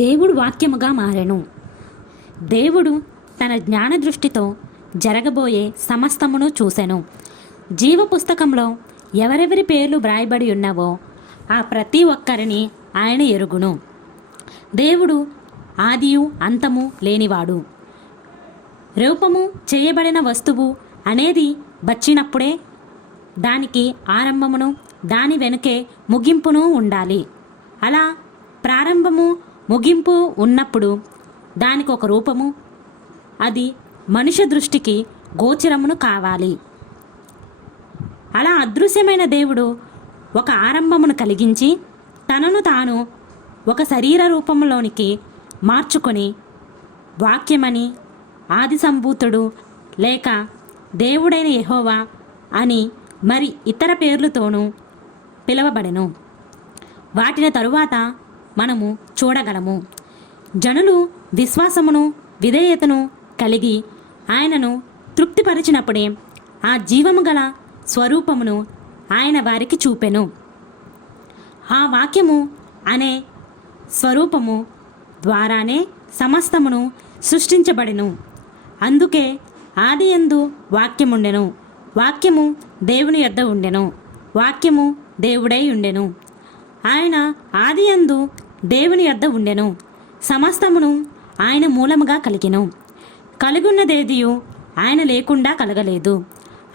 దేవుడు వాక్యముగా మారెను. దేవుడు తన జ్ఞాన దృష్టితో జరగబోయే సమస్తమును చూసెను. జీవ పుస్తకంలో ఎవరెవరి పేర్లు వ్రాయబడి ఉన్నావో ఆ ప్రతి ఒక్కరిని ఆయన ఎరుగును. దేవుడు ఆదియు అంతము లేనివాడు. రూపము చేయబడిన వస్తువు అనేది వచ్చినప్పుడే దానికి ఆరంభమును, దాని వెనుకే ముగింపును ఉండాలి. అలా ప్రారంభము ముగింపు ఉన్నప్పుడు దానికి ఒక రూపము, అది మనుష్య దృష్టికి గోచరమును కావాలి. అలా అదృశ్యమైన దేవుడు ఒక ఆరంభమును కలిగించి తనను తాను ఒక శరీర రూపంలోనికి మార్చుకొని వాక్యమని, ఆది సంభూతుడు లేక దేవుడైన యెహోవా అని మరి ఇతర పేర్లతోనూ పిలువబడెను. వాటిని తరువాత మనము చూడగలము. జనులు విశ్వాసమును, విధేయతను కలిగి ఆయనను తృప్తిపరిచినప్పుడే ఆ జీవము గల స్వరూపమును ఆయన వారికి చూపెను. ఆ వాక్యము అనే స్వరూపము ద్వారానే సమస్తమును సృష్టించబడెను. అందుకే ఆదియందు వాక్యముండెను, వాక్యము దేవుని యొద్ద ఉండెను, వాక్యము దేవుడై ఉండెను. ఆయన ఆదియందు దేవుని యొద్ద ఉండెను. సమస్తమును ఆయన మూలముగా కలిగెను. కలుగున్నదేదియు ఆయన లేకుండా కలగలేదు.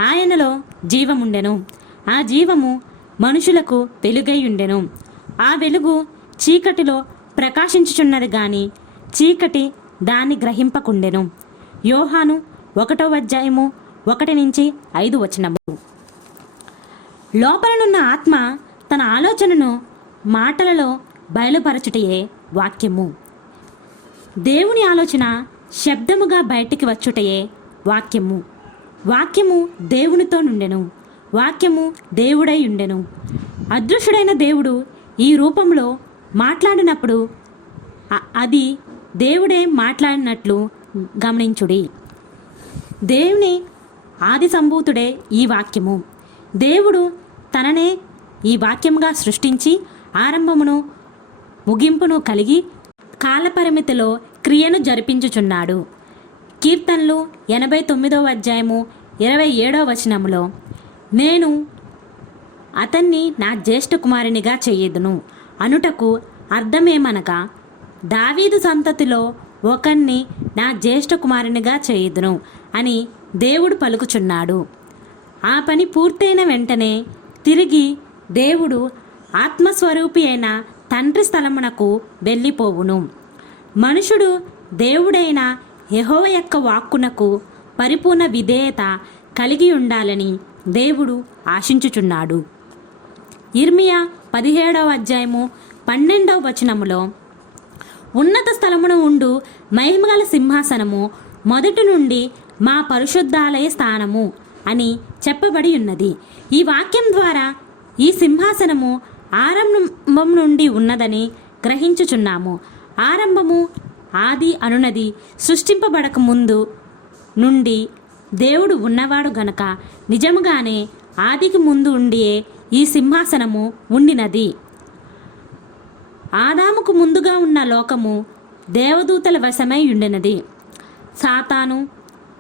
ఆయనలో జీవముండెను. ఆ జీవము మనుషులకు వెలుగై ఉండెను. ఆ వెలుగు చీకటిలో ప్రకాశించుచున్నది గాని చీకటి దాన్ని గ్రహింపకుండెను. యోహాను 1:1-5 లోపలనున్న ఆత్మ తన ఆలోచనను మాటలలో బయలుపరచుటయే వాక్యము. దేవుని ఆలోచన శబ్దముగా బయటికి వచ్చుటయే వాక్యము. వాక్యము దేవునితో నుండెను, వాక్యము దేవుడై ఉండెను. అదృశ్యుడైన దేవుడు ఈ రూపంలో మాట్లాడినప్పుడు అది దేవుడే మాట్లాడినట్లు గమనించుడి. దేవుని ఆది సంభూతుడే ఈ వాక్యము. దేవుడు తననే ఈ వాక్యముగా సృష్టించి ఆరంభమును ముగింపును కలిగి కాలపరిమితిలో క్రియను జరిపించుచున్నాడు. కీర్తనలు 89:27 నేను అతన్ని నా జ్యేష్ఠ కుమారునిగా చేయుదును అనుటకు అర్థమేమనగా, దావీదు సంతతిలో ఒకన్ని నా జ్యేష్ఠ కుమారునిగా చేయుదును అని దేవుడు పలుకుచున్నాడు. ఆ పని పూర్తయిన వెంటనే తిరిగి దేవుడు ఆత్మస్వరూపి అయిన తండ్రి స్థలమునకు వెళ్ళిపోవును. మనుషుడు దేవుడైన యెహోవా యొక్క వాక్కునకు పరిపూర్ణ విధేయత కలిగి ఉండాలని దేవుడు ఆశించుచున్నాడు. ఇర్మియా 17:12 ఉన్నత స్థలమున ఉండు మహిమగల సింహాసనము మొదటి నుండి మా పరిశుద్ధాలయ స్థానము అని చెప్పబడి ఉన్నది. ఈ వాక్యం ద్వారా ఈ సింహాసనము ఆరంభం నుండి ఉన్నదని గ్రహించుచున్నాము. ఆరంభము ఆది అనునది సృష్టింపబడక ముందు నుండి దేవుడు ఉన్నవాడు గనక నిజముగానే ఆదికి ముందు ఉండియే ఈ సింహాసనము ఉండినది. ఆదాముకు ముందుగా ఉన్న లోకము దేవదూతల వశమై ఉండినది. సాతాను,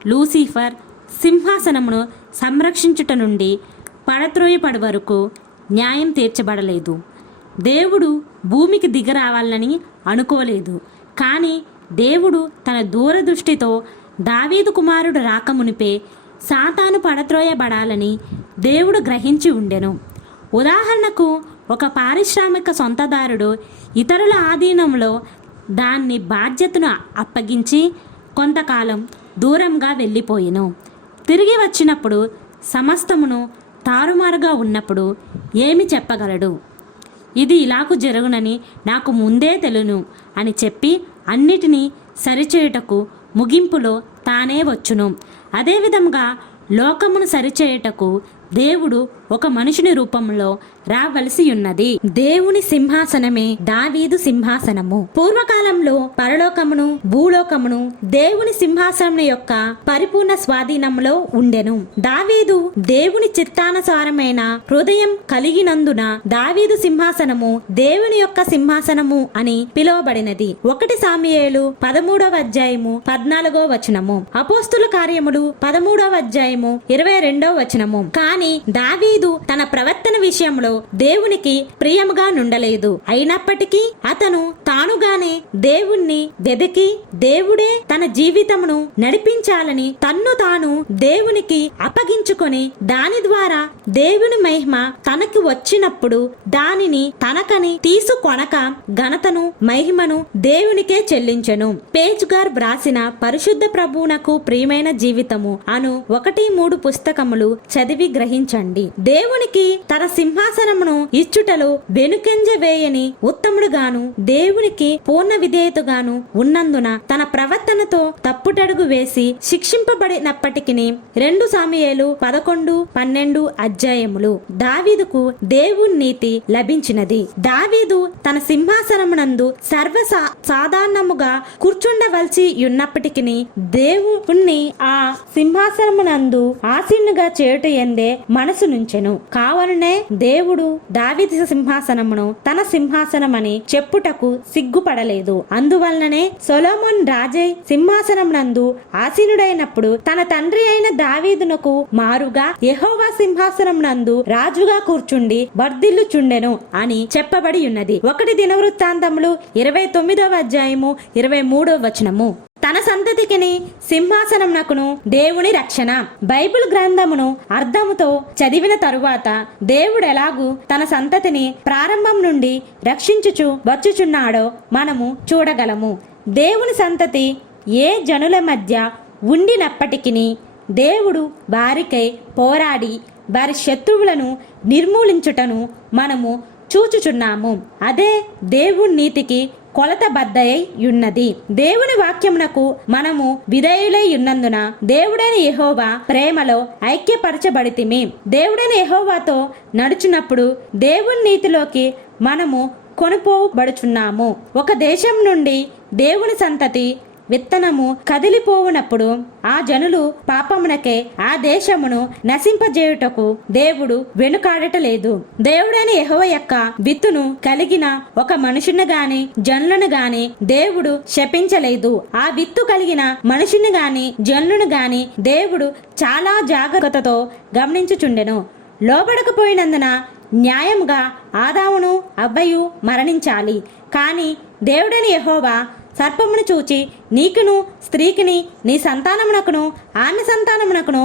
లూసిఫర్ సింహాసనమును సంరక్షించుట నుండి పడత్రోయపడి వరకు న్యాయం తీర్చబడలేదు. దేవుడు భూమికి దిగరావాలని అనుకోలేదు. కానీ దేవుడు తన దూరదృష్టితో దావీదు కుమారుడు రాకమునిపే సాతాను పడత్రోయబడాలని దేవుడు గ్రహించి ఉండెను. ఉదాహరణకు, ఒక పారిశ్రామిక సొంతదారుడు ఇతరుల ఆధీనంలో దాన్ని బాధ్యతను అప్పగించి కొంతకాలం దూరంగా వెళ్ళిపోయెను. తిరిగి వచ్చినప్పుడు సమస్తమును తారుమారుగా ఉన్నప్పుడు ఏమి చెప్పగలడు? ఇది ఇలాగు జరుగునని నాకు ముందే తెలును అని చెప్పి అన్నిటినీ సరిచేయుటకు ముగింపులో తానే వచ్చును. అదేవిధంగా లోకమును సరిచేయుటకు దేవుడు ఒక మనుషుని రూపంలో రావలసి ఉన్నది. దేవుని సింహాసనమే దావీదు సింహాసనము. పూర్వకాలంలో పరలోకమును భూలోకమును దేవుని సింహాసనం యొక్క పరిపూర్ణ స్వాధీనంలో ఉండెను. దావీదు దేవుని చిత్తానుసారమైన హృదయం కలిగినందున దావీదు సింహాసనము దేవుని యొక్క సింహాసనము అని పిలువబడినది. 1 సాముయేలు 13వ అధ్యాయము 14వ వచనము, అపోస్తుల కార్యములు 13వ అధ్యాయము 22వ వచనము. కానీ దావీదు తన ప్రవర్తన విషయంలో దేవునికి ప్రియముగా నుండలేదు. అయినప్పటికీ అతను తానుగానే దేవుణ్ణి వెదికి దేవుడే తన జీవితమును నడిపించాలని తన్ను తాను దేవునికి అప్పగించుకొని దాని ద్వారా దేవుని మహిమ తనకి వచ్చినప్పుడు దానిని తనకని తీసుకొనక ఘనతను మహిమను దేవునికే చెల్లించెను. పేజ్ గారు వ్రాసిన పరిశుద్ధ ప్రభువునకు ప్రియమైన జీవితము అను 1-3 పుస్తకములు చదివి గ్రహించండి. దేవునికి తన సింహాసనమును ఇచ్చుటలో వెనుకంజ వేయని ఉత్తముడుగాను దేవునికి పూర్ణ విధేయతగాను ఉన్నందున తన ప్రవర్తనతో తప్పుటడుగు వేసి శిక్షింపబడినప్పటికీ 2 సాముయేలు 11-12 అధ్యాయములు దావీదుకు దేవుని నీతి లభించినది. దావీదు తన సింహాసనమునందు సాధారణముగా కూర్చుండవలసి ఉన్నప్పటికీ దేవుణ్ణి ఆ సింహాసనమునందు ఆసీనుగా చేయుట ఎందే మనసు నుంచెను. కావుననే దేవుడు దావీదు సింహాసనమును తన సింహాసనమని చెప్పుటకు సిగ్గుపడలేదు. అందువలననే సొలొమోన్ రాజై సింహాసనమునందు ఆసీనుడైనప్పుడు తన తండ్రి అయిన దావీదునకు మారుగా యెహోవా సింహాసనమునందు రాజుగా కూర్చుండి వర్ధిల్లుచుండెను అని చెప్పబడి ఉన్నది. 1 దినవృత్తాంతములు 29వ అధ్యాయము 23వ వచనము. తన సంతతికిని సింహాసనమునకును దేవుని రక్షణ. బైబిల్ గ్రంథమును అర్థముతో చదివిన తరువాత దేవుడు ఎలాగూ తన సంతతిని ప్రారంభం నుండి రక్షించుచు వచ్చుచున్నాడో మనము చూడగలము. దేవుని సంతతి ఏ జనుల మధ్య ఉండినప్పటికీ దేవుడు వారికై పోరాడి వారి శత్రువులను నిర్మూలించుటను మనము చూచుచున్నాము. అదే దేవుని నీతికి కొలతబద్దయై ఉన్నది. దేవుని వాక్యమునకు మనము విధేయులై ఉన్నందున దేవుడైన యెహోవా ప్రేమలో ఐక్యపరచబడితిమి. దేవుడైన యెహోవాతో నడుచున్నప్పుడు దేవుని నీతిలోకి మనము కొనుపోబడుచున్నాము. ఒక దేశం నుండి దేవుని సంతతి విత్తనము కదిలిపోవునప్పుడు ఆ జనులు పాపమునకే ఆ దేశమును నశింపజేయుటకు దేవుడు వెనుకాడటలేదు. దేవుడైన యెహోవా యొక్క విత్తును కలిగిన ఒక మనుషుని గాని జనులను గాని దేవుడు శపించలేదు. ఆ విత్తు కలిగిన మనుషుని గాని జనులను గాని దేవుడు చాలా జాగ్రత్తతో గమనించుచుండెను. లోబడకపోయినందున న్యాయముగా ఆదామును అవ్వయు మరణించాలి. కానీ దేవుడైన యెహోవా సర్పమును చూచి నీకును స్త్రీకిని నీ సంతానమునకును ఆమె సంతానమునకును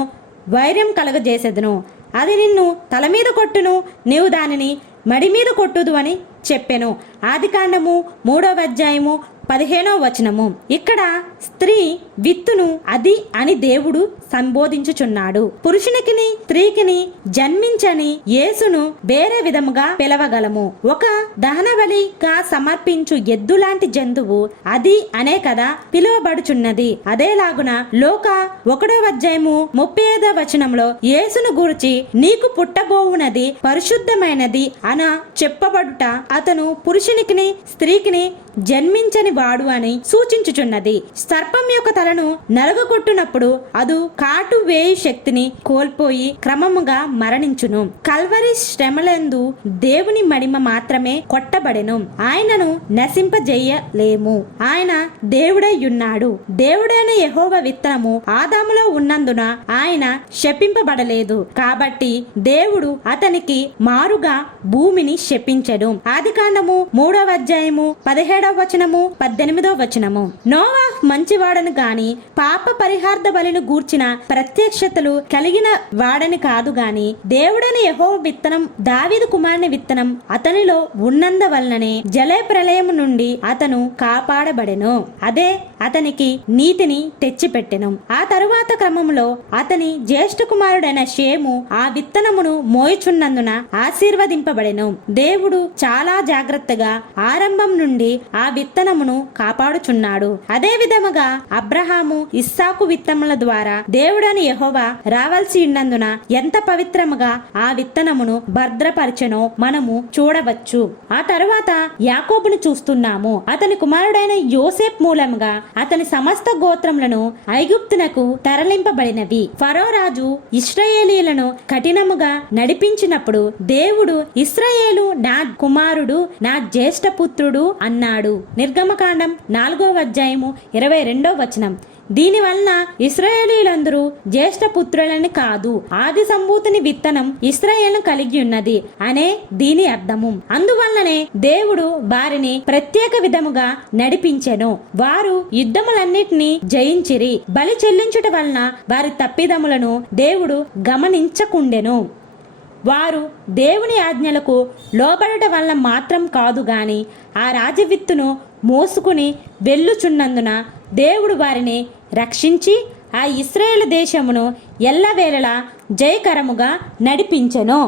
వైర్యం కలగజేసెదను. అది నిన్ను తల మీద కొట్టును, నీవు దానిని మడి మీద కొట్టుదు అని చెప్పెను. ఆదికాండము 3వ అధ్యాయము 15వ వచనము. ఇక్కడ స్త్రీ విత్తును అది అని దేవుడు సంబోధించుచున్నాడు. పురుషునికిని స్త్రీకిని జన్మించని యేసును వేరే విధముగా పిలవగలము. ఒక దహన బలిగా సమర్పించు ఎద్దు లాంటి జంతువు అది అనే కదా పిలువబడుచున్నది. అదేలాగున లోక 1వ అధ్యాయము 35వ వచనంలో యేసును గురించి నీకు పుట్టబోవునది పరిశుద్ధమైనది అన చెప్పబడుట అతను పురుషునికిని స్త్రీకిని జన్మించని వాడు అని సూచించుచున్నది. సర్పం యొక్క తలను నలుగగొట్టునప్పుడు అదు కాటు వేయు శక్తిని కోల్పోయి క్రమముగా మరణించును. కల్వరి శ్రమలందు దేవుని మడిమ మాత్రమే కొట్టబడెను. ఆయనను నశింపజేయలేము. ఆయన దేవుడై ఉన్నాడు. దేవుడైన యెహోవా విత్తనము ఆదాములో ఉన్నందున ఆయన శపింపబడలేదు. కాబట్టి దేవుడు అతనికి మారుగా భూమిని శపించెను. ఆదికాండము 3వ అధ్యాయము 17వ వచనము 18వ వచనము. నోవాహ్ మంచివాడను గాని పాప పరిహార్థ బలిని గూర్చిన ప్రత్యక్షతలు కలిగిన వాడని కాదు గాని దేవుడైన యెహోవా విత్తనం దావీదు కుమారుని విత్తనం అతనిలో ఉన్నందువలననే జల ప్రళయము నుండి అతను కాపాడబడెను. అదే అతనికి నీతిని తెచ్చిపెట్టెను. ఆ తరువాత క్రమంలో అతని జ్యేష్ఠ కుమారుడైన షేము ఆ విత్తనమును మోయుచున్నందున ఆశీర్వదింపబడెను. దేవుడు చాలా జాగ్రత్తగా ఆరంభం నుండి ఆ విత్తనమును కాపాడుచున్నాడు. అదే విధముగా ప్రకారముగా అబ్రహాము ఇస్సాకు విత్తముల ద్వారా దేవుడని యెహోవా రావాల్సి ఉన్నందున ఎంత పవిత్రముగా ఆ విత్తనమును భద్రపరచెనో మనము చూడవచ్చు. ఆ తరువాత యాకోబును చూస్తున్నాము. అతని కుమారుడైన యోసేపు మూలముగా అతని సమస్త గోత్రములను ఐగుప్తునకు తరలింపబడినవి. ఫరో రాజు ఇశ్రాయేలీయులను కఠినముగా నడిపించినప్పుడు దేవుడు ఇశ్రాయేలు నా కుమారుడు, నా జ్యేష్ఠ పుత్రుడు అన్నాడు. నిర్గమకాండం 4:22. దీనివలన ఇశ్రాయేలీయులందరూ జ్యేష్ఠ పుత్రులని కాదు, ఆది సంభూతిని విత్తనం ఇశ్రాయేలును కలిగి ఉన్నది అనే దీని అర్థము. అందువల్లనే దేవుడు వారిని ప్రత్యేక విధముగా నడిపించెను. వారు యుద్ధములన్నిటినీ జయించిరి. బలి చెల్లించుట వలన వారి తప్పిదములను దేవుడు గమనించకుండెను. వారు దేవుని ఆజ్ఞలకు లోబడట వల్ల మాత్రం కాదు గాని ఆ రాజవిత్తును మోసుకుని వెళ్ళుచున్నందున దేవుడు వారిని రక్షించి ఆ ఇశ్రాయేలు దేశమును ఎల్లవేళలా జయకరముగా నడిపించెను.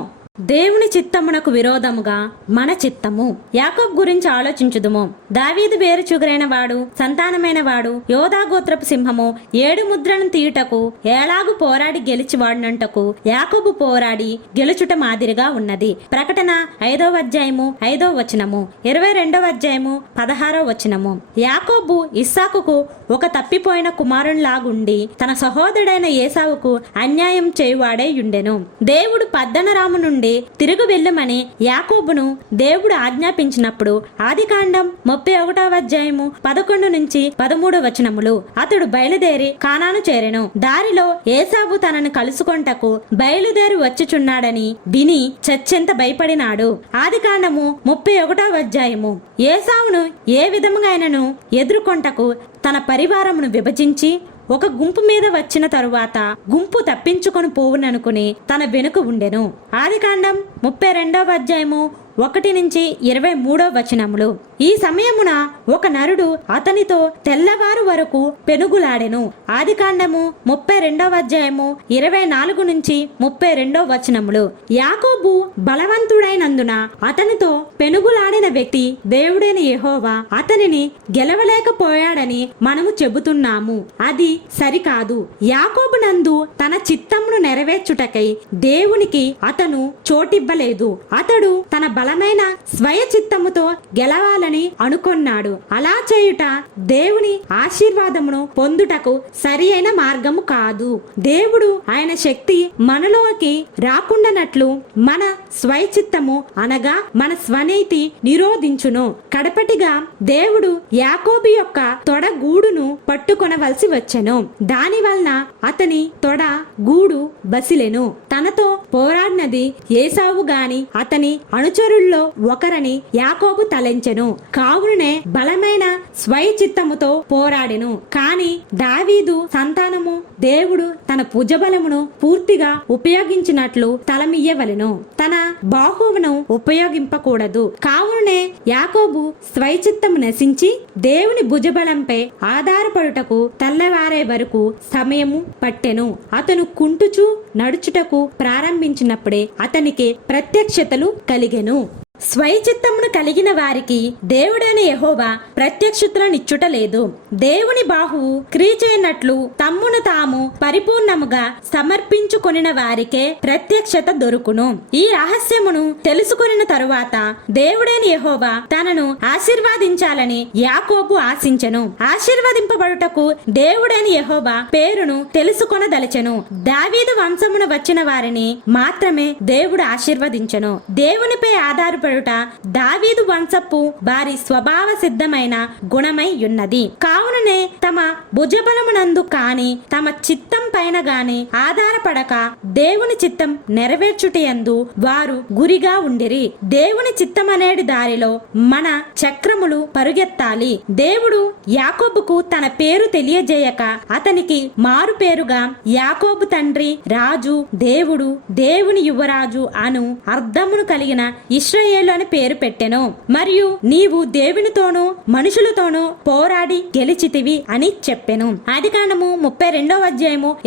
దేవుని చిత్తమునకు విరోధముగా మన చిత్తము. యాకోబు గురించి ఆలోచించుదుము. దావీదు వేరు చుగురైన వాడు, సంతానమైన వాడు, యోధా గోత్రపు సింహము 7 ముద్రలను తీయుటకు ఏలాగు పోరాడి గెలిచివాడినంటకు యాకోబు పోరాడి గెలుచుట మాదిరిగా ఉన్నది. ప్రకటన 5:5, 22 16. యాకోబు ఇస్సాకుకు ఒక తప్పిపోయిన కుమారునిలాగుండి తన సహోదరుడైన ఏసావుకు అన్యాయం చేయువాడే యుండెను. దేవుడు పద్దనరాము నుండి తిరుగు వెళ్ళమని యాకోబును దేవుడు ఆజ్ఞాపించినప్పుడు ఆదికాండం 31:11-13 అతడు బయలుదేరి కానాను చేరెను. దారిలో ఏసావు తనను కలుసుకొంటకు బయలుదేరి వచ్చుచున్నాడని విని చచ్చెంత భయపడినాడు. ఆదికాండము 31. ఏసావును ఏ విధముగానను ఎదుర్కొంటకు తన పరివారమును విభజించి ఒక గుంపు మీద వచ్చిన తరువాత గుంపు తప్పించుకొని పోవుననుకుని తన వెనుక ఉండెను. ఆదికాండం 32:1-23. ఈ సమయమున ఒక నరుడు అతనితో తెల్లవారు వరకు పెనుగులాడెను. ఆదికాండము 32:24-32. యాకోబు బలవంతుడైనందున అతనితో పెనుగులాడిన వ్యక్తి దేవుడైన యెహోవా అతనిని గెలవలేకపోయాడని మనము చెబుతున్నాము. అది సరికాదు. యాకోబు నందు తన చిత్తమును నెరవేర్చుటకై దేవునికి అతను చోటివ్వలేదు. అతడు తన బలమైన స్వయ చిత్తముతో గెలవాలని అనుకొన్నాడు. అలా చేయుట దేవుని ఆశీర్వాదమును పొందుటకు సరి అయిన మార్గము కాదు. దేవుడు ఆయన శక్తి మనలోకి రాకుండానట్లు మన స్వయ చిత్తము అనగా మన స్వనీతి నిరోధించును. కడపటిగా దేవుడు యాకోబు యొక్క తొడ గూడును పట్టుకొనవలసి వచ్చెను. దాని వలన అతని తొడ గూడు బసిలెను. తనతో పోరాడినది ఏసావు గాని అతని అనుచరుల్లో ఒకరని యాకోబు తలంచెను. కావునే బలమైన స్వయ చిత్తముతో పోరాడెను. కాని దావీదు సంతానము దేవుడు తన భుజబలమును పూర్తిగా ఉపయోగించినట్లు తలమియ్యవలెను, తన బాహువును ఉపయోగింపకూడదు. కావునే యాకోబు స్వయ చిత్తము నశించి దేవుని భుజబలంపై ఆధారపడుటకు తెల్లవారే వరకు సమయము పట్టెను. అతను కుంటుచు నడుచుటకు ప్రారంభించినప్పుడే అతనికి ప్రత్యక్షతలు కలిగెను. స్వైచిత్తమును కలిగిన వారికి దేవుడైన యెహోవా ప్రత్యక్షతలనిచ్చుట లేదు. దేవుని బాహువు క్రియచేయనట్లు తమ్మును తాము పరిపూర్ణముగా సమర్పించుకొనిన వారికే ప్రత్యక్షత దొరుకును. ఈ రహస్యమును తెలుసుకొనిన తరువాత దేవుడైన యెహోవా తనను ఆశీర్వదించాలని యాకోబు ఆశించెను. ఆశీర్వదింపబడుటకు దేవుడైన యెహోవా పేరును తెలుసుకొనదలచెను. దావీదు వంశమున వచ్చిన వారిని మాత్రమే దేవుడు ఆశీర్వదించెను. దేవునిపై ఆధారపడి దావీదు వంశపు వారి స్వభావ సిద్ధమైన గుణమై ఉన్నది. కావుననే తమ భుజబలమునందు కాని తమ చిత్తం పైన గాని ఆధారపడక దేవుని చిత్తం నెరవేర్చుటయందు వారు గురిగా ఉండిరి. దేవుని చిత్తమనేది దారిలో మన చక్రములు పరుగెత్తాలి. దేవుడు యాకోబుకు తన పేరు తెలియజేయక అతనికి మారు పేరుగా యాకోబు తండ్రి రాజు, దేవుడు, దేవుని యువరాజు అను అర్థమును కలిగిన ఇశ్రాయేలు అని పేరు పెట్టెను. మరియు నీవు దేవునితోనూ మనుషులతోనూ పోరాడి గెలిచితివి అని చెప్పెను. ఆదికాండము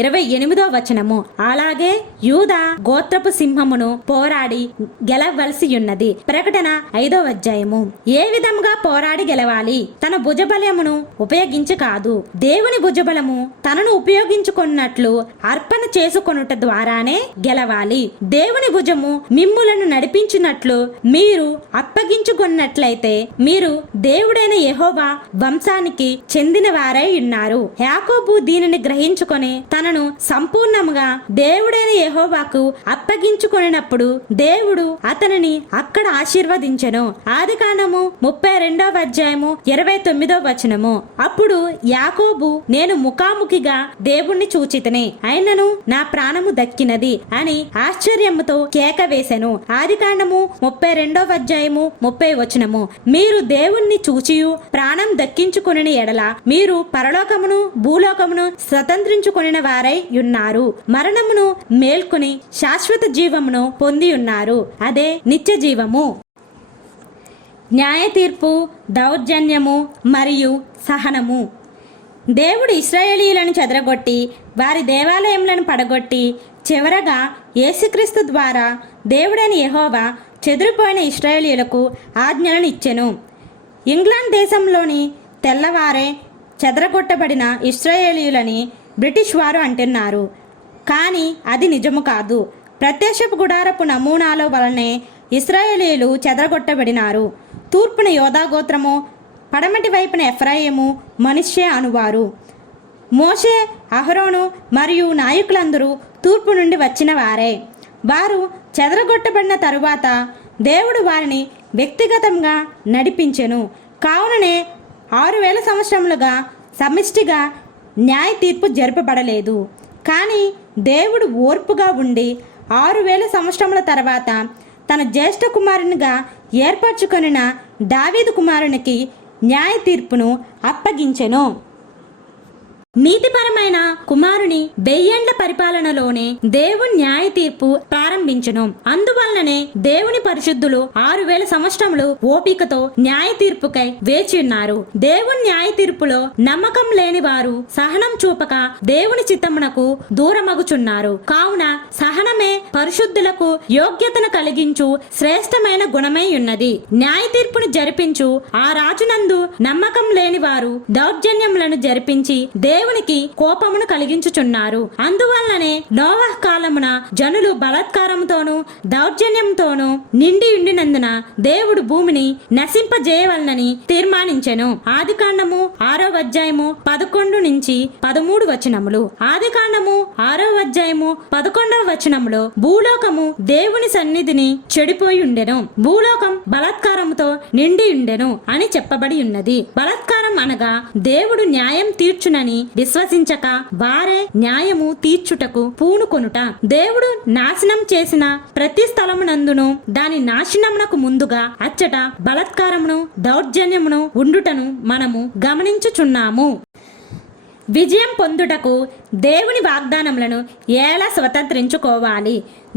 28వ అలాగే యూదా గోత్రపు సింహమును పోరాడి గెలవలసి ఉన్నది. ప్రకటన 5వ ఏ విధముగా పోరాడి గెలవాలి? తన భుజబలమును ఉపయోగించి కాదు, దేవుని భుజబలము తనను ఉపయోగించుకున్నట్లు అర్పణ చేసుకొనుట ద్వారానే గెలవాలి. దేవుని భుజము మిమ్ములను నడిపించినట్లు మీరు అప్పగించుకున్నట్లయితే మీరు దేవుడైన యెహోవా వంశానికి చెందిన వారై ఉన్నారు. యాకోబు దీనిని గ్రహించుకొని తనను సంపూర్ణముగా దేవుడైన యెహోవాకు అప్పగించుకొనినప్పుడు దేవుడు అతనిని అక్కడ ఆశీర్వదించెను. ఆదికాండము 32వ 29వ అప్పుడు యాకోబు, నేను ముఖాముఖిగా దేవుణ్ణి చూచితిని, అయినను నా ప్రాణము దక్కినది అని ఆశ్చర్యముతో కేక వేసెను. ఆదికాండము 32వ 30 మీరు దేవుణ్ణి చూచియు ప్రాణం దక్కించుకొనిన ఎడల మీరు పరలోకమును భూలోకమును స్వతంత్రించుకొనిన వారై ఉన్నారు. మరణమును మేల్కొని శాశ్వత జీవమును పొంది ఉన్నారు, అదే నిత్య జీవము. న్యాయ తీర్పు, దౌర్జన్యము మరియు సహనము. దేవుడు ఇశ్రాయేలీయులను చెదరగొట్టి వారి దేవాలయములను పడగొట్టి చివరగా యేసుక్రీస్తు ద్వారా దేవుడైన యెహోవా చెదిరిపోయిన ఇశ్రాయేలీయులకు ఆజ్ఞలను ఇచ్చెను. ఇంగ్లాండ్ దేశంలోని తెల్లవారే చెదరగొట్టబడిన ఇశ్రాయేలీయులని బ్రిటిష్ వారు అంటున్నారు, కానీ అది నిజము కాదు. ప్రత్యక్షపు గుడారపు నమూనాల వలనే ఇశ్రాయేలీయులు చెదరగొట్టబడినారు. తూర్పున యోధా గోత్రము, పడమటి వైపున ఎఫ్రాయిము మనష్షే అనువారు. మోషే, అహరోను మరియు నాయకులందరూ తూర్పు నుండి వచ్చిన వారే. వారు చెదరగొట్టబడిన తరువాత దేవుడు వారిని వ్యక్తిగతంగా నడిపించెను. కావుననే 6000 సంవత్సరములుగా సమిష్టిగా న్యాయ తీర్పు జరపబడలేదు. కానీ దేవుడు ఓర్పుగా ఉండి 6000 సంవత్సరముల తర్వాత తన జ్యేష్ఠ కుమారునిగా ఏర్పరచుకొనిన దావీదు కుమారునికి న్యాయ తీర్పును అప్పగించెను. నీతిపరమైన కుమారుని 1000 ఏండ్ల పరిపాలనలోనే దేవుని న్యాయ తీర్పు ప్రారంభించెను. అందువలననే దేవుని పరిశుద్ధులు 6000 సంవత్సరములు ఓపికతో న్యాయ తీర్పుకై వేచి ఉన్నారు. దేవుని న్యాయ తీర్పులో నమ్మకం లేని వారు సహనం చూపక దేవుని చిత్తమునకు దూరమగుచున్నారు. కావున సహనమే పరిశుద్ధులకు యోగ్యతను కలిగించు శ్రేష్టమైన గుణమై ఉన్నది. న్యాయ తీర్పును జరిపించు ఆ రాజునందు నమ్మకం లేని వారు దౌర్జన్యములను జరిపించి దేవునికి కోపమును కలిగించుచున్నారు. అందువల్లనే నోవహ్ కాలమున జనులు బలాత్కారముతోనూ దౌర్జన్యంతోనూ నిండి ఉండినందున దేవుడు భూమిని నశింపజేయవలనని తీర్మానించెను. ఆదికాండము 6వ 11 నుంచి 13 ఆదికాండము 6వ 11 భూలోకము దేవుని సన్నిధిని చెడిపోయి ఉండెను, భూలోకం బలాత్కారముతో నిండి ఉండెను అని చెప్పబడి ఉన్నది. బలాత్కారం అనగా దేవుడు న్యాయం తీర్చునని విశ్వసించక వారే న్యాయము తీర్చుటకు పూనుకొనుట. దేవుడు నాశనం చేసిన ప్రతి స్థలమునందును దాని నాశనమునకు ముందుగా అచ్చట బలాత్కారమును దౌర్జన్యమును ఉండుటను మనము గమనించుచున్నాము. విజయం పొందుటకు దేవుని వాగ్దానములను ఎలా స్వతంత్రించుకోవాలి?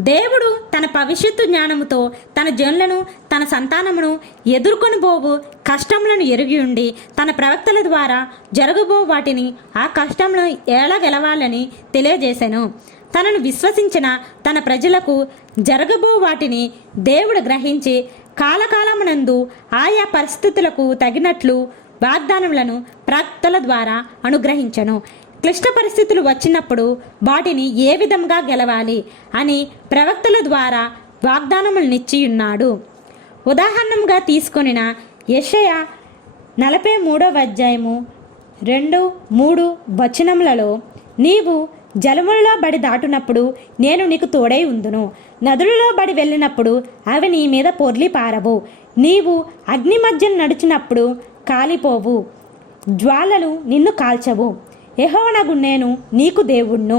దేవుడు తన భవిష్యత్తు జ్ఞానముతో తన జనులను తన సంతానమును ఎదుర్కొని పోవు కష్టములను ఎరిగి ఉండి తన ప్రవక్తల ద్వారా జరగబో వాటిని ఆ కష్టములను ఎలా గెలవాలని తెలియజేశాను. తనను విశ్వసించిన తన ప్రజలకు జరగబో వాటిని దేవుడు గ్రహించి కాలకాలమునందు ఆయా పరిస్థితులకు తగినట్లు వాగ్దానములను ప్రవక్తల ద్వారా అనుగ్రహించను. క్లిష్ట పరిస్థితులు వచ్చినప్పుడు వాటిని ఏ విధంగా గెలవాలి అని ప్రవక్తల ద్వారా వాగ్దానములనిచ్చి ఉన్నాడు. ఉదాహరణగా తీసుకొనిన యెషయా 43వ 2-3 నీవు జలములలో బడి దాటునప్పుడు నేను నీకు తోడై ఉందును, నదులలో బడి వెళ్ళినప్పుడు అవి నీ మీద పొర్లి పారవు, నీవు అగ్ని మధ్య నడిచినప్పుడు కాలిపోవు, జ్వాలలు నిన్ను కాల్చవు, యెహోవానగు నేను నీకు దేవుణ్ణు,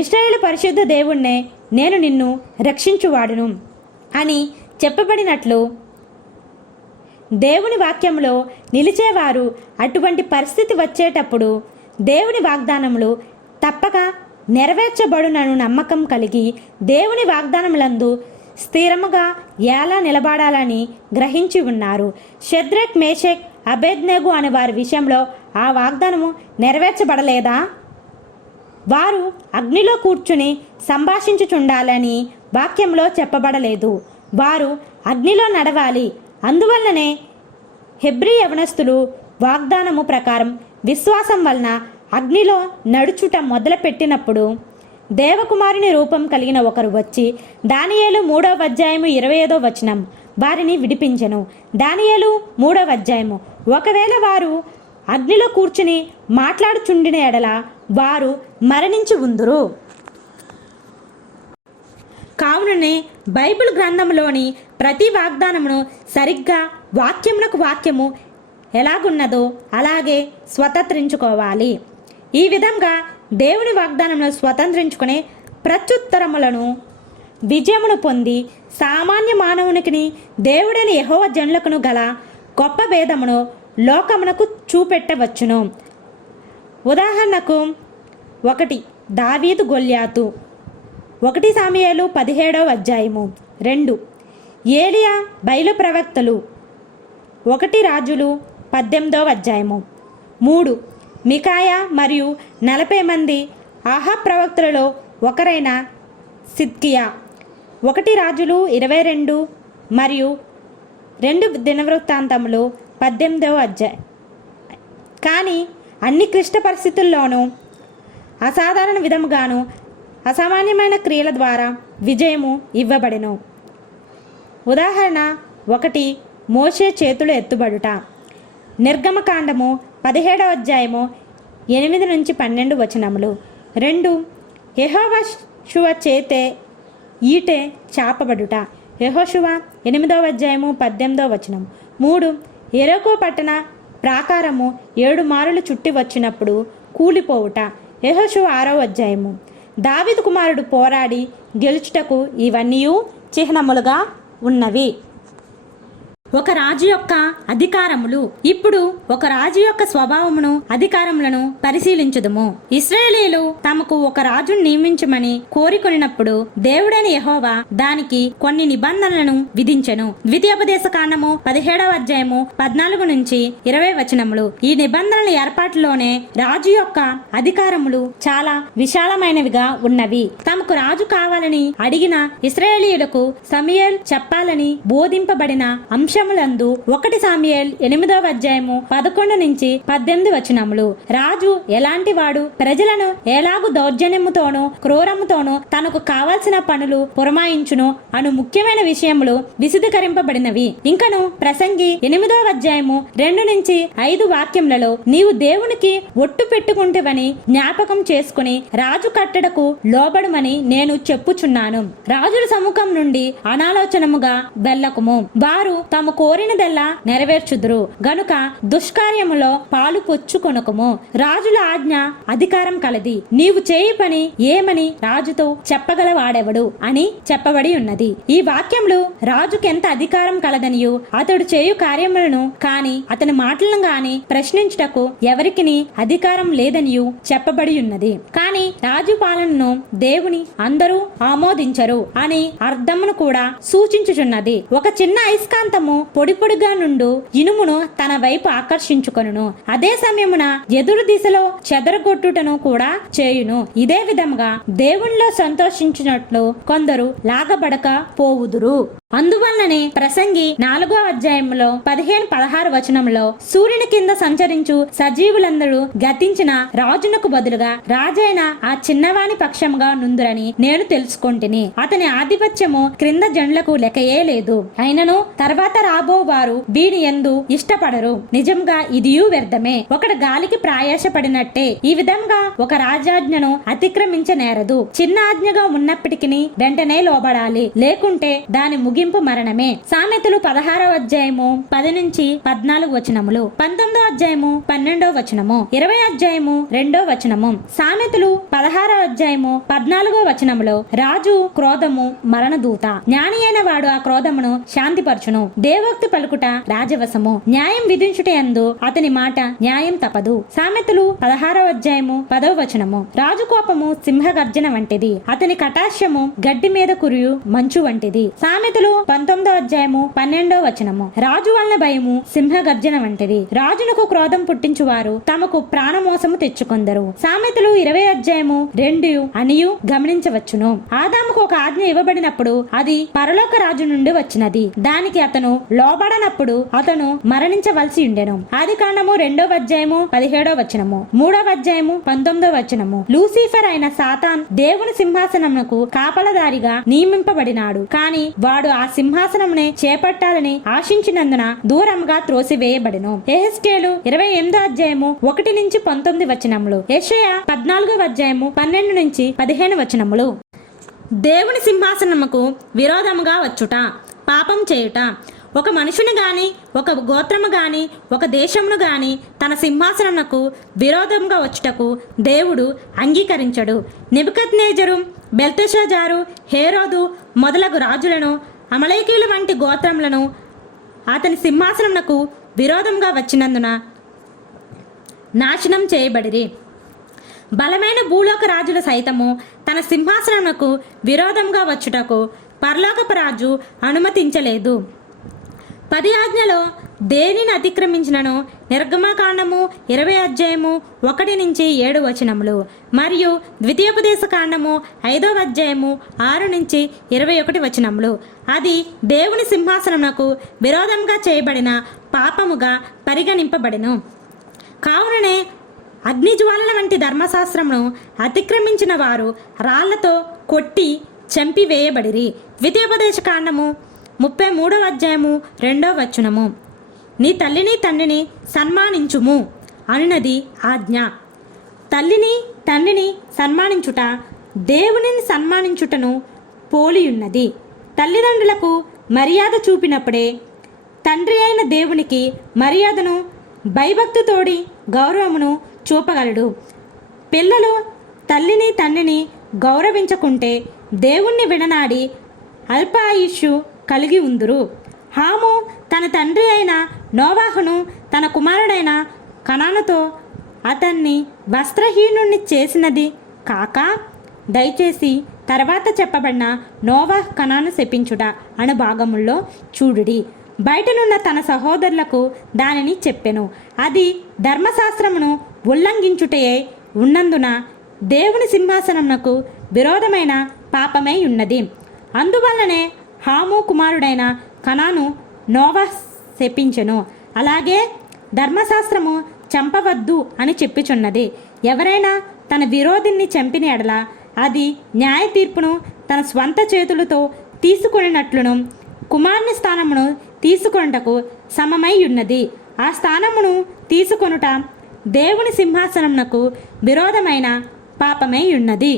ఇశ్రాయేలు పరిశుద్ధ దేవుణ్ణే, నేను నిన్ను రక్షించువాడును అని చెప్పబడినట్లు దేవుని వాక్యంలో నిలిచేవారు అటువంటి పరిస్థితి వచ్చేటప్పుడు దేవుని వాగ్దానములు తప్పక నెరవేర్చబడునను నమ్మకం కలిగి దేవుని వాగ్దానములందు స్థిరముగా ఎలా నిలబడాలని గ్రహించి ఉన్నారు. షద్రక్, మేషక్, అబేద్నెగో అనే వారి విషయంలో ఆ వాగ్దానము నెరవేర్చబడలేదా? వారు అగ్నిలో కూర్చుని సంభాషించుచుండాలని వాక్యంలో చెప్పబడలేదు. వారు అగ్నిలో నడవాలి. అందువల్లనే హెబ్రీ యవనస్తులు వాగ్దానము ప్రకారం విశ్వాసం వలన అగ్నిలో నడుచుట మొదలుపెట్టినప్పుడు దేవకుమారుని రూపం కలిగిన ఒకరు వచ్చి దానియేలు 3వ అధ్యాయము 25వ వచనం వారిని విడిపించెను. దానియేలు 3వ అధ్యాయము. ఒకవేళ వారు అగ్నిలో కూర్చుని మాట్లాడుచుండిన ఎడల వారు మరణించి ఉందురు. కావుననే బైబిల్ గ్రంథంలోని ప్రతి వాగ్దానమును సరిగ్గా వాక్యమునకు వాక్యము ఎలాగున్నదో అలాగే స్వతంత్రించుకోవాలి. ఈ విధంగా దేవుని వాగ్దానమును స్వతంత్రించుకునే ప్రత్యుత్తరములను విజయమును పొంది సామాన్య మానవునికి దేవుడైన యెహోవా జనులకును గల గొప్ప భేదమును లోకమునకు చూపెట్టవచ్చును. ఉదాహరణకు 1 దావీదు గొల్యాతు 1 సాముయేలు 17వ అధ్యాయము. 2 ఏలియా బయలు ప్రవక్తలు 1 రాజులు 18వ అధ్యాయము. 3 మికాయా మరియు 40 మంది ఆహా ప్రవక్తలలో ఒకరైన సిద్కియా 1 రాజులు 22 మరియు 2 దినవృత్తాంతములు 18వ అధ్యాయం. కానీ అన్ని క్లిష్ట పరిస్థితుల్లోనూ అసాధారణ విధముగాను అసామాన్యమైన క్రియల ద్వారా విజయము ఇవ్వబడెను. ఉదాహరణ 1 మోషే చేతులు ఎత్తుబడుట. నిర్గమకాండము 17వ అధ్యాయము 8 నుంచి 12 వచనములు. 2 యెహోషువ చేతే ఈటె చాపబడుట. యెహోషువ 8వ అధ్యాయము 18వ వచనం. 3 యెరికో పట్టణ ప్రాకారము 7 మారులు చుట్టి వచ్చినప్పుడు కూలిపోవుట. యెహోషువ 6వ అధ్యాయము. దావీదు కుమారుడు పోరాడి గెలుచుటకు ఇవన్నీ చిహ్నములుగా ఉన్నవి. ఒక రాజు యొక్క అధికారములు. ఇప్పుడు ఒక రాజు యొక్క స్వభావమును అధికారములను పరిశీలించుదుము. ఇశ్రాయేలీయులు తమకు ఒక రాజును నియమించమని కోరికొనినప్పుడు దేవుడైన యెహోవా దానికి కొన్ని నిబంధనలను విధించెను. ద్వితీయోపదేశ కాండము 17వ అధ్యాయము 14 నుంచి 20 వచనములు. ఈ నిబంధనల ఏర్పాటులోనే రాజు యొక్క అధికారములు చాలా విశాలమైనవిగా ఉన్నవి. తమకు రాజు కావాలని అడిగిన ఇశ్రాయేలీయులకు సమూయేలు చెప్పాలని బోధింపబడిన అంశములందు 1 సాముయేలు 8వ అధ్యాయము 11 నుంచి 18 వచనములు. రాజు ఎలాంటి వాడు, ప్రజలను ఎలాగు దౌర్జన్యముతోనూ క్రూరముతోనూ తనకు కావాల్సిన పనులు పురమాయించును అను ముఖ్యమైన విషయములు విశదీకరింపబడినవి. ఇంకను ప్రసంగి 8వ అధ్యాయము 2 నుంచి 5 వాక్యములలో నీవు దేవునికి ఒట్టు పెట్టుకుంటేవని జ్ఞాపకం చేసుకుని రాజు కట్టడకు లోబడమని నేను చెప్పుచున్నాను. రాజుల సముఖం నుండి అనాలోచనముగా వెళ్ళకుము. వారు తాము కోరినదెల్లా నెరవేర్చుదురు గనుక దుష్కార్యములో పాలు పొచ్చుకొనకుము. రాజుల ఆజ్ఞ అధికారం కలది. నీవు చేయి పని ఏమని రాజుతో చెప్పగలవాడెవడు అని చెప్పబడి ఉన్నది. ఈ వాక్యములు రాజుకెంత అధికారం కలదనియు అతడు చేయు కార్యములను కాని అతని మాటలను గాని ప్రశ్నించుటకు ఎవరికిని అధికారం లేదనియు చెప్పబడి ఉన్నది. కాని రాజు పాలనను దేవుని అందరూ ఆమోదించరు అని అర్థమును కూడా సూచించుచున్నది. ఒక చిన్న అయస్కాంతము పొడి పొడిగా నుండు ఇనుమును తన వైపు ఆకర్షించుకొనును. అదే సమయమున ఎదురు దిశలో చెదరగొట్టుటను కూడా చేయును. ఇదే విధముగా దేవునిలో సంతోషించినట్లు కొందరు లాగబడక పోవుదురు. అందువల్లనే ప్రసంగి 4వ అధ్యాయంలో 15-16 వచనంలో సూర్యుని కింద సంచరించు సజీవులందరూ గతించిన రాజునకు బదులుగా రాజైన ఆ చిన్నవాని పక్షముగా నుందురని నేను తెలుసుకొంటిని. అతని ఆధిపత్యము క్రింద జనులకు లెక్కయే లేదు. అయినను తర్వాత రాబో వారు వీని యందు ఇష్టపడరు. నిజంగా ఇదియు వ్యర్థమే. ఒకడు గాలికి ప్రయాసపడినట్టే ఈ విధంగా ఒక రాజాజ్ఞను అతిక్రమించనేరదు. చిన్న ఆజ్ఞగా ఉన్నప్పటికీ వెంటనే లోబడాలి, లేకుంటే దాని ముగింపు మరణమే. సామెతలు 16వ అధ్యాయము 10 నుంచి 14 వచనములు, 19వ అధ్యాయము 12వ వచనము, 20వ అధ్యాయము 2వ వచనము. సామెతలు 16వ అధ్యాయము 14వ వచనములో రాజు క్రోధము మరణదూత, జ్ఞాని అయిన వాడు ఆ క్రోధమును శాంతిపరచును. దేవోక్తి పలుకుట రాజవశము, న్యాయం విధించుటయందు అతని మాట న్యాయం తప్పదు. సామెతలు 16వ అధ్యాయము 10వ వచనము. రాజు కోపము సింహగర్జన వంటిది, అతని కటాక్షము గడ్డి మీద కురియు మంచు వంటిది. సామెతలు 19:12 రాజు వలన భయము సింహ గర్జన వంటిది, రాజునకు క్రోధం పుట్టించువారు తమకు ప్రాణమోసము తెచ్చుకొందరు. సామెతలు 20:2 అనియు గమనించవచ్చును. ఆదాముకు ఒక ఆజ్ఞ ఇవ్వబడినప్పుడు అది పరలోక రాజు నుండి వచ్చినది. దానికి అతను లోబడనప్పుడు అతను మరణించవలసి ఉండెను. ఆదికాండము 2:17 3:19 లూసిఫర్ అయిన సాతాన్ దేవుని సింహాసనమునకు కాపలదారిగా నియమింపబడినాడు. కాని వాడు ఆ సింహాసనమునే చేపట్టాలని ఆశించినందున దూరంగా త్రోసివేయబడెను. యెహెజ్కేలు 28:1-19 యెషయా 14:12-15 దేవుని సింహాసనముకు విరోధముగా వచ్చుట, పాపం చేయుట. ఒక మనుషుని గాని, ఒక గోత్రము గాని, ఒక దేశమును గాని తన సింహాసనమునకు విరోధంగా వచ్చుటకు దేవుడు అంగీకరించడు. నెబుకద్నెజరు, బెల్తెషాజారు, హేరోదు మొదలగు రాజులను, అమలేకీయుల వంటి గోత్రములను అతని సింహాసనమునకు విరోధంగా వచ్చినందున నాశనం చేయబడిరి. బలమైన భూలోక రాజుల సైతము తన సింహాసనమునకు విరోధంగా వచ్చుటకు పరలోకపు రాజు అనుమతించలేదు. 10 ఆజ్ఞలో దేనిని అతిక్రమించినను నిర్గమకాండము 20:1-7 మరియు ద్వితీయోపదేశకాండము 5:6-21 అది దేవుని సింహాసనమునకు విరోధంగా చేయబడిన పాపముగా పరిగణింపబడెను. కావుననే అగ్నిజ్వాలల వంటి ధర్మశాస్త్రమును అతిక్రమించిన వారు రాళ్లతో కొట్టి చంపివేయబడిరి. ద్వితీయోపదేశకాండము 33:2 నీ తల్లిని తండ్రిని సన్మానించుము అనునది ఆజ్ఞ. తల్లిని తండ్రిని సన్మానించుట దేవునిని సన్మానించుటను పోలియున్నది. తల్లిదండ్రులకు మర్యాద చూపినప్పుడే తండ్రి అయిన దేవునికి మర్యాదను భయభక్తితోడి గౌరవమును చూపగలడు. పిల్లలు తల్లిని తండ్రిని గౌరవించకుంటే దేవుణ్ణి విడనాడి అల్పాయుష్షు కలిగి ఉందురు. హాము తన తండ్రి అయిన నోవాహును తన కుమారుడైన కనానుతో అతన్ని వస్త్రహీనుణ్ణి చేసినది కాక, దయచేసి తర్వాత చెప్పబడిన నోవాహ్ కనాను శపించుట అను భాగముల్లో చూడుడి. బయటనున్న తన సహోదరులకు దానిని చెప్పెను. అది ధర్మశాస్త్రమును ఉల్లంఘించుటయే ఉన్నందున దేవుని సింహాసనమునకు విరోధమైన పాపమై ఉన్నది. అందువల్లనే హాము కుమారుడైన కనాను నోవాహ్ శపించెను. అలాగే ధర్మశాస్త్రము చంపవద్దు అని చెప్పుచున్నది. ఎవరైనా తన విరోధిని చంపిన ఎడల అది న్యాయ తీర్పును తన స్వంత చేతులతో తీసుకొనినట్లును కుమారుని స్థానమును తీసుకొనుటకు సమమై ఉన్నది. ఆ స్థానమును తీసుకొనుట దేవుని సింహాసనమునకు విరోధమైన పాపమై ఉన్నది.